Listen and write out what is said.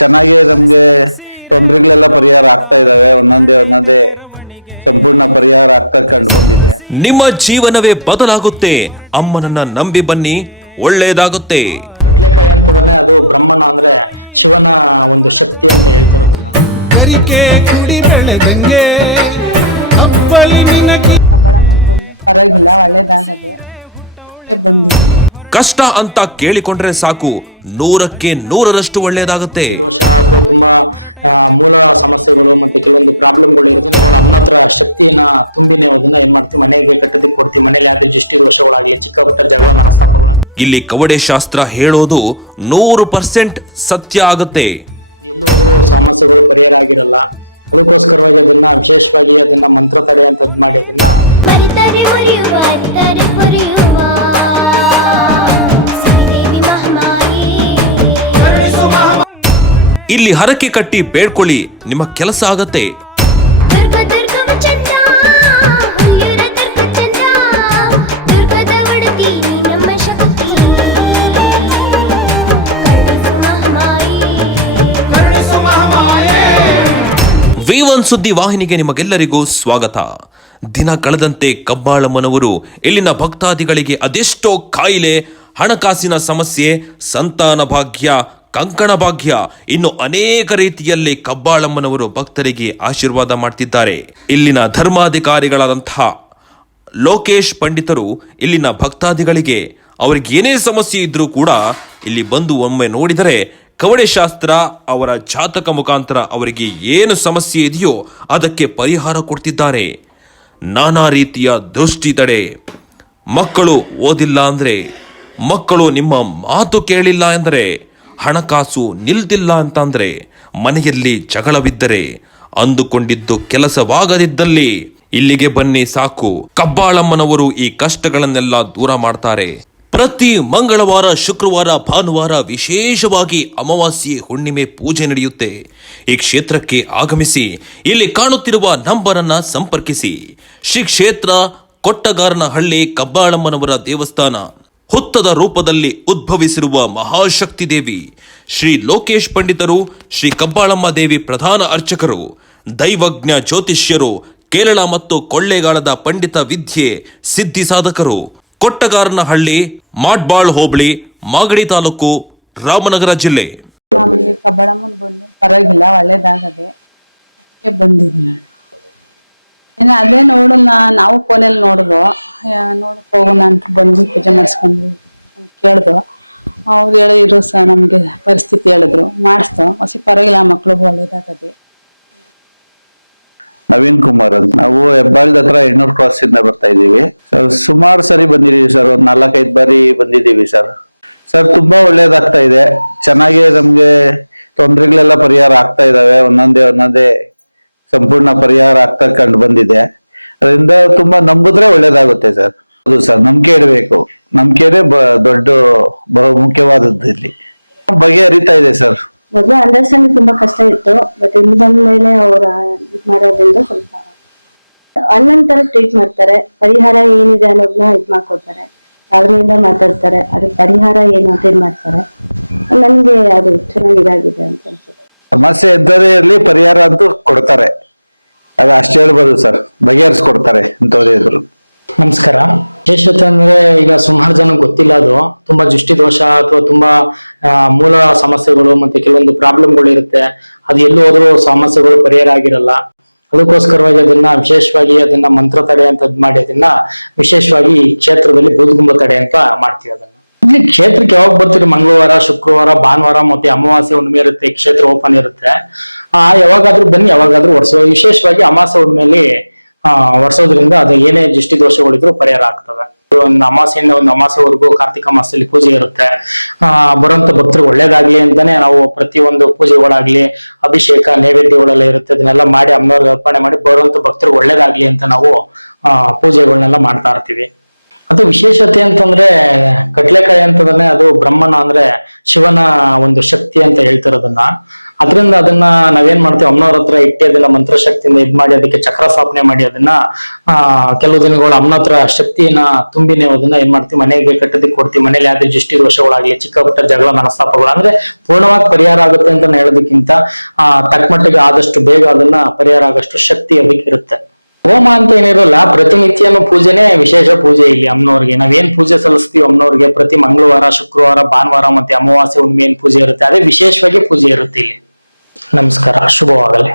ಚೆನ್ನಾಗಿ ನಮ್ಗೆ ತೊಂದರೆಗಳೆಲ್ಲ ಪರಿಹಾರ ಆಗ್ತಾ ಇದಾವೆ. ಒಂದೊಂದೇ ಸಂಪೂರ್ಣ ಪರಿಹಾರ ಆಗ್ತಾ ಕಂಡು ಬಂದಿದೆ. ನಿಮ್ಮ ಜೀವನವೇ ಬದಲಾಗುತ್ತೆ. ಅಮ್ಮನನ್ನ ನಂಬಿ ಬನ್ನಿ, ಒಳ್ಳೇದಾಗುತ್ತೆ. ಕಡ್ಲೆಕಾಯಿ ಅಂತಂದ್ರೆ ಅದು ಬ್ರಹ್ಮನ ಅಂದ್ರೆ ಶಿವನ ಒಂದು ಶಕ್ತಿ ಅಂತ ಹೇಳ್ತಿರೋದನ್ನ. ಕರಿಕೆ ಕುಡಿ ಬೆಳೆದಂಗೆ ಅಪ್ಪಲಿ ನಿನಗೆ ಪರವಾಗಿಲ್ಲ, ಒಳ್ಳೇದಾಗದೆ ಬಂದಿ. ಕಷ್ಟ ಅಂತ ಕೇಳಿಕೊಂಡ್ರೆ ಸಾಕು, 100ಕ್ಕೆ 100ರಷ್ಟು ಒಳ್ಳೇದಾಗುತ್ತೆ. ದೋಷ ಅಥವಾ ತುಂಬಾ ಮೂಲ ಸಮಸ್ಯೆಗಳು ಮತ್ತೆ ಕೆಲವೊಂದು ಪ್ರಾಬ್ಲಮ್ಗಳು ಇರುತ್ತೆ. ಅಮ್ಮನ ಹತ್ರ ಶಕ್ತಿಯನ್ನ ತುಂಬಿನೇ ಅದನ್ನ ಏನ್ ಮಾಡ್ತೀವಿ, ಮನೆಗೆ ಕಟ್ಟೋದಕ್ಕೆ ಕೊಡ್ತೀವಿ. ಮನೇಲಿ ಯಾವ್ದು ದೃಷ್ಟಿ ದೋಷಗಳಾಗ್ಲಿ, ಚಿಕ್ಕ ಪುಟ್ಟ ಜಗಳ ಮನಸ್ತಾಪಗಳ, ಇಲ್ಲಿ ಕವಡೆ ಶಾಸ್ತ್ರ ಹೇಳೋದು 100% ಸತ್ಯ ಆಗುತ್ತೆ. ಎಲ್ಲೂ ಸಮಸ್ಯೆಗಳು ಪರಿಹಾರ ಆಗಿರಲ್ಲ. ಅದಕ್ಕೋಸ್ಕರವಾಗಿ ಅದನ್ನ ವಿಶೇಷವಾಗಿ ಅದನ್ನ ಮಂತ್ರ ತಡೆ ಅಂತ ಮಾಡಿ ಅದನ್ನ ಇಲ್ಲಿ ಹರಕೆ ಕಟ್ಟಿ ಬೇಡ್ಕೊಳ್ಳಿ, ನಿಮ್ಮ ಕೆಲಸ ಆಗತ್ತೆ. V1 ಸುದ್ದಿ ವಾಹಿನಿಗೆ ನಿಮಗೆಲ್ಲರಿಗೂ ಸ್ವಾಗತ. ದಿನ ಕಳೆದಂತೆ ಕಬ್ಬಾಳಮ್ಮನವರು ಇಲ್ಲಿನ ಭಕ್ತಾದಿಗಳಿಗೆ ಅದೆಷ್ಟೋ ಕಾಯಿಲೆ, ಹಣಕಾಸಿನ ಸಮಸ್ಯೆ, ಸಂತಾನ ಭಾಗ್ಯ, ಕಂಕಣ ಭಾಗ್ಯ, ಇನ್ನು ಅನೇಕ ರೀತಿಯಲ್ಲಿ ಕಬ್ಬಾಳಮ್ಮನವರು ಭಕ್ತರಿಗೆ ಆಶೀರ್ವಾದ ಮಾಡ್ತಿದ್ದಾರೆ. ಇಲ್ಲಿನ ಧರ್ಮಾಧಿಕಾರಿಗಳಾದಂತಹ ಲೋಕೇಶ್ ಪಂಡಿತರು ಇಲ್ಲಿನ ಭಕ್ತಾದಿಗಳಿಗೆ ಅವರಿಗೆ ಏನೇ ಸಮಸ್ಯೆ ಇದ್ರೂ ಕೂಡ ಇಲ್ಲಿ ಬಂದು ಒಮ್ಮೆ ನೋಡಿದರೆ ಕವಡೆ ಶಾಸ್ತ್ರ ಅವರ ಜಾತಕ ಮುಖಾಂತರ ಅವರಿಗೆ ಏನು ಸಮಸ್ಯೆ ಇದೆಯೋ ಅದಕ್ಕೆ ಪರಿಹಾರ ಕೊಡ್ತಿದ್ದಾರೆ. ನಾನಾ ರೀತಿಯ ದೃಷ್ಟಿ ತಡೆ, ಮಕ್ಕಳು ಓದಿಲ್ಲ ಅಂದರೆ, ಮಕ್ಕಳು ನಿಮ್ಮ ಮಾತು ಕೇಳಿಲ್ಲ ಎಂದರೆ, ಹಣಕಾಸು ನಿಲ್ದಿಲ್ಲ ಅಂತಂದ್ರೆ, ಮನೆಯಲ್ಲಿ ಜಗಳವಿದ್ದರೆ, ಅಂದುಕೊಂಡಿದ್ದು ಕೆಲಸವಾಗದಿದ್ದಲ್ಲಿ ಇಲ್ಲಿಗೆ ಬನ್ನಿ ಸಾಕು. ಕಬ್ಬಾಳಮ್ಮನವರು ಈ ಕಷ್ಟಗಳನ್ನೆಲ್ಲ ದೂರ ಮಾಡ್ತಾರೆ. ಪ್ರತಿ ಮಂಗಳವಾರ, ಶುಕ್ರವಾರ, ಭಾನುವಾರ ವಿಶೇಷವಾಗಿ ಅಮಾವಾಸ್ಯೆ, ಹುಣ್ಣಿಮೆ ಪೂಜೆ ನಡೆಯುತ್ತೆ. ಈ ಕ್ಷೇತ್ರಕ್ಕೆ ಆಗಮಿಸಿ ಇಲ್ಲಿ ಕಾಣುತ್ತಿರುವ ನಂಬರ್ ಅನ್ನ ಸಂಪರ್ಕಿಸಿ. ಶ್ರೀ ಕ್ಷೇತ್ರ ಕೊಟ್ಟಗಾರನಹಳ್ಳಿ ಕಬ್ಬಾಳಮ್ಮನವರ ದೇವಸ್ಥಾನ. ಹುತ್ತದ ರೂಪದಲ್ಲಿ ಉದ್ಭವಿಸಿರುವ ಮಹಾಶಕ್ತಿ ದೇವಿ ಶ್ರೀ ಲೋಕೇಶ್ ಪಂಡಿತರು, ಶ್ರೀ ಕಬ್ಬಾಳಮ್ಮ ದೇವಿ ಪ್ರಧಾನ ಅರ್ಚಕರು, ದೈವಜ್ಞ ಜ್ಯೋತಿಷ್ಯರು, ಕೇರಳ ಮತ್ತು ಕೊಳ್ಳೇಗಾಲದ ಪಂಡಿತ ವಿದ್ಯೆ ಸಿದ್ಧಿ ಸಾಧಕರು. ಕೊಟ್ಟಗಾರನಹಳ್ಳಿ, ಮಾಡ್ಬಾಳ್ ಹೋಬಳಿ, ಮಾಗಡಿ ತಾಲೂಕು, ರಾಮನಗರ ಜಿಲ್ಲೆ. ಕಬ್ಬಾಳಮ್ಮನ್ ಬಂದು ಪರವಾಗಿಲ್ಲ, ಒಳ್ಳೇದಾಗದೆ ಬಂದಿದ್ದೀನಿ. ಅದೇ ನೋಡೋಣ, ನಾವು ಫೋನಲ್ಲಿ ನೋಡಿದ್ವು, ನೋಡಕ್ ಹೋಗೋಣ ಅಂತ ಬಂದು ಪೂಜೆ ಮಾಡಿಸ್ಕೊಂಡು ಕೇಳ್ದು. ಅವ್ರು ಹೇಳಿದ್ರು ಸಹ ನಮ್ಗೆ ಪರಿಸ್ಥಿತಿ ಹೇಳಿದ್ರು, ಮಾಡಿಸ್ದು. ಹೊಸಿ ಪರವಾಗಿಲ್ಲ, ಮಕ್ಳಿಗೂ ಒಳ್ಳೇದಾಗದೆ. ನವೀನ್ ಕುಮಾರ್ ಅಂತ, ನಾವು ಹೆಬ್ಬಾಳದ ಹತ್ರ 800 ಕ್ರಾಸ್ ಇಂದ ಬರ್ತಾ ಇದೀವಿ ಸರ್. ಸುಮಾರು ಸರಿ ಬಂದಿದೀವಿ ಸರ್, ಒಂದ್ 4-5 ಬಾರಿ ಬಂದಿದ್ದೀವಿ ಸರ್. ಸರ್ ತುಂಬಾ ಒಳ್ಳೇದಾಗ್ತಾ ಇದೆ. ಚೆನ್ನಾಗಿ ನಮ್ಗೆ ತೊಂದರೆಗಳೆಲ್ಲ ಪರಿಹಾರ ಆಗ್ತಾ ಇದಾವೆ. ಒಂದೊಂದೇ ಸಂಪೂರ್ಣ ಪರಿಹಾರ ಆಗ್ತಾ ಕಂಡು ಬಂದಿದೆ. ಅದರಿಂದ ತುಂಬಾ ನಂಬಿದ್ರೆ ಒಳ್ಳೇದಾಗುತ್ತೆ ಸರ್. ಹೌದು ಸರ್, ನಂಬಿಕೆ ಇಡಬೇಕು. ನಂಬಿಕೆನೇ ದೊಡ್ಡ ಬಹುಮುಖ್ಯವಾದದ್ದು. ಇಲ್ಲಿ ಬಗೆಹರಿತಾ ಇದೆ ಸರ್. ಮೊದಲು ಅಂಡರ್ಸ್ಟ್ಯಾಂಡಿಂಗ್ ತುಂಬಾ ಕಷ್ಟ ಇತ್ತು, ಬಟ್ ಇಲ್ಲಿ ಬಂದ ಮೇಲೆ ಅವ್ರ ಇದ್ ಮಾಡೋದ್ರಿಂದ ಸ್ವಲ್ಪ ಹನ್ನೊಂದ್ ತರ ಟ್ರೀಟ್ ಮಾಡ್ತಾರೆ. ಪರಿಹಾರ ಏನಿದೆ ಅನ್ನೋದನ್ನ ಇದ್ ಮಾಡ್ಕೊಡ್ತಾರೆ, ಅವ್ರಿಂದ ಮಾತಾಡ್ತಾರೆ, ಅದ್ರ ಪರಿಹಾರ ಏನು ಅಂತ ಇದ್ ಮಾಡ್ತಾರೆ. ನನ್ಗೆ ಅದು ಚೆನ್ನಾಗಿ ಇದಾಗಿದೆ ಅಂತ ಅನ್ಸುತ್ತೆ. ಸಮಸ್ಯೆ ಎಂತದೇ ಇರ್ಲಿ, ಪರಿಹಾರ ಅಂತೂ ಕೊಡ್ತಾರೆ. ಅದು ಅಷ್ಟು ಹೇಳ್ಬೋದು ಸರ್, ಬಗೆಹರಿಸ್ಕೊಡ್ತಾರೆ ಅಂತವ್ರೇ ಇದ್ರು. ನಮಸ್ಕಾರ. ವಿಶೇಷತೆ ಅಂದ್ರೆ ಈಗ ಸುಮಾರು ಜನ ಗೊತ್ತಿಲ್ಲ, ಅದು ತುಂಬಾ ದೃಷ್ಟಿ ದೋಷ ಅಥವಾ ತುಂಬಾ ಮೂಲ ಸಮಸ್ಯೆಗಳು ಮತ್ತೆ ಕೆಲವೊಂದು ಪ್ರಾಬ್ಲಮ್ಗಳು ಇರುತ್ತೆ. ಅದು ಎಲ್ಲೂ ಹೋದ್ರೂ ಸಮಸ್ಯೆಗಳು ಪರಿಹಾರ ಆಗಿರಲ್ಲ. ಅದಕ್ಕೋಸ್ಕರವಾಗಿ ಅದನ್ನ ವಿಶೇಷವಾಗಿ ಅದನ್ನ ಮಂತ್ರ ತಡೆ ಅಂತ ಮಾಡಿ ಅದನ್ನ ವಿಶೇಷವಾಗಿ ಕ್ಷೇತ್ರದಲ್ಲಿ ಬೂದುಗುಂಬ ತಡೆ ಅಂತ ಮಾಡ್ತೀವಿ. ಅದನ್ನ ಇಲ್ಲಿ ಕ್ಷೇತ್ರಕ್ಕೆ ಯಾವಾಗ ಬರ್ತೀರಿ, ಮಂಗಳವಾರ, ಶುಕ್ರವಾರ, ಭಾನುವಾರ ಮತ್ತೆ ಅಮಾವಾಸ್ಯೆ ಹುಣ್ಣಿಮೆ ಇರುತ್ತೆ, ಕ್ಷೇತ್ರ ಓಪನ್ ಇರುತ್ತೆ. ಯಾವಾಗಾದ್ರೂ ಬನ್ನಿ, ಯಾವಾಗಾದ್ರೂ ವರ್ಷ. ವಿಶೇಷವಾಗಿ ಅಮಾವಾಸ್ಯೆ ಹುಣ್ಣಿಮೆಯಲ್ಲಿ ವರ್ಷೋದ್ರಿಂದ ಅದು ಏನೇ ದೃಷ್ಟಿ ದೋಷಗಳಿದ್ರು ಪರಿಹಾರ ಆಗ್ತವೆ. ಒಂದು ಅಮಾಸೆಯಿಂದ ಒಂದು ಅಮಾಸೆವರೆಗೂ ಕಾರ್ತಿಕ ಮಾಸದಲ್ಲಿ ಪೂಜೆ ಇರುತ್ತೆ. ಬರುವಂತ ಭಕ್ತರು ಒಳ್ಳೇದಾಗ್ಲಿ ಅಂತಾನೆ ನಾವು ಪ್ರತಿಯೊಂದು ಪೂಜೆಗಳಾಗ್ಲಿ, ಅಭಿಷೇಕ, ನೈವೇದ್ಯಗಳೆಲ್ಲ ಇರುತ್ತೆ, ಅದನ್ನೆಲ್ಲ ಮಾಡಿ ಅಮ್ಮನವ್ರಿಗೆ ಅರ್ಪಣೆ ಮಾಡಿ ಬರುವಂತ ಭಕ್ತರು ಒಳ್ಳೇದಾಗ್ಲಿ ಅಂತ ನಾವು ಪೂಜೆಗಳನ್ನೆಲ್ಲ ಮಾಡ್ತಾ ಇರ್ತೀವಿ. ಅದು ವಿಶೇಷತೆ ಅಂತಂದ್ರೆ ಕಡ್ಲೆಕಾಯಿ ಅಂತಂದ್ರೆ ಅದು ಬ್ರಹ್ಮನ ಅಂದ್ರೆ ಶಿವನ ಒಂದು ಶಕ್ತಿ ಅಂತ ಹೇಳ್ತಿರೋದನ್ನ. ಅದರಿಂದ ಅದನ್ನ ನಾವೇನ್ ಮಾಡ್ತೀವಿ, ಅಮ್ಮನವ್ರ ಹತ್ರ ಇಟ್ಟು ಅದನ್ನ ಮಂತ್ರಶಕ್ತಿಯಿಂದ ಇದ್ ಮಾಡಿ ಅದಕ್ಕೆ ಚಕ್ರ ಸ್ಥಾಪನೆ ಮಾಡಿ ಅದನ್ನ ಕೆಲವು ದಿನಗಳು ಅಮ್ಮನ ಹತ್ರ ಶಕ್ತಿಯನ್ನ ತುಂಬಿ ನೀವು ಅದನ್ನ ಏನ್ ಮಾಡ್ತೀವಿ, ಮನೆಗೆ ಕಟ್ಟೋದಕ್ಕೆ ಕೊಡ್ತೀವಿ. ಮನೇಲಿ ಯಾವ್ದೇ ದೃಷ್ಟಿ ದೋಷಗಳಾಗ್ಲಿ, ಚಿಕ್ಕ ಪುಟ್ಟ ಜಗಳ ಮನಸ್ತಾಪಗಳು ಅಂದ್ರೆ ಪೂರ್ಣವಾಗಿ ಪರಿಹಾರ ಆಗುತ್ತೆ ಅಂತ ಹೇಳೋದಕ್ಕಿಂತ ತಕ್ಕಮಟ್ಟಿಗೆ ಆದಷ್ಟು ಬೇಗ ಅದನ್ನ ಪರಿಹಾರ ಆಗಷ್ಟು ಶಕ್ತಿ ಅದಕ್ಕೆ ಇರುತ್ತೆ. ಹೋಮ ಅಂತ ಏನಿರಲ್ಲ, ಪ್ರತಿನಿತ್ಯನೂ ಪೂಜೆನೆ ವಿಶೇಷ ಪೂಜೆ ಇಲ್ಲಿ ಅಮ್ಮನವ್ರಿಗೆ. ನಾವೇನ್ ಪೂಜೆ ಸಲ್ಲಿಸ್ತೀವಿ ಅಮ್ಮನವ್ರಿಗೆ ಪ್ರತಿ ಮಂಗಳವಾರ, ಶುಕ್ರವಾರ, ಭಾನುವಾರ ಮತ್ತೆ ಅಮಾವಾಸ್ಯೆ ಹುಣ್ಣಿಮೆ ಏನ್ ಪೂಜೆ ಇರುತ್ತೆ ಅದೇ ವಿಶೇಷವಾಗಿ ಪೂಜೆ ಇರುತ್ತೆ ಇಲ್ಲಿ. ನಮಸ್ಕಾರ, ಶುಭವಾಗಲಿ.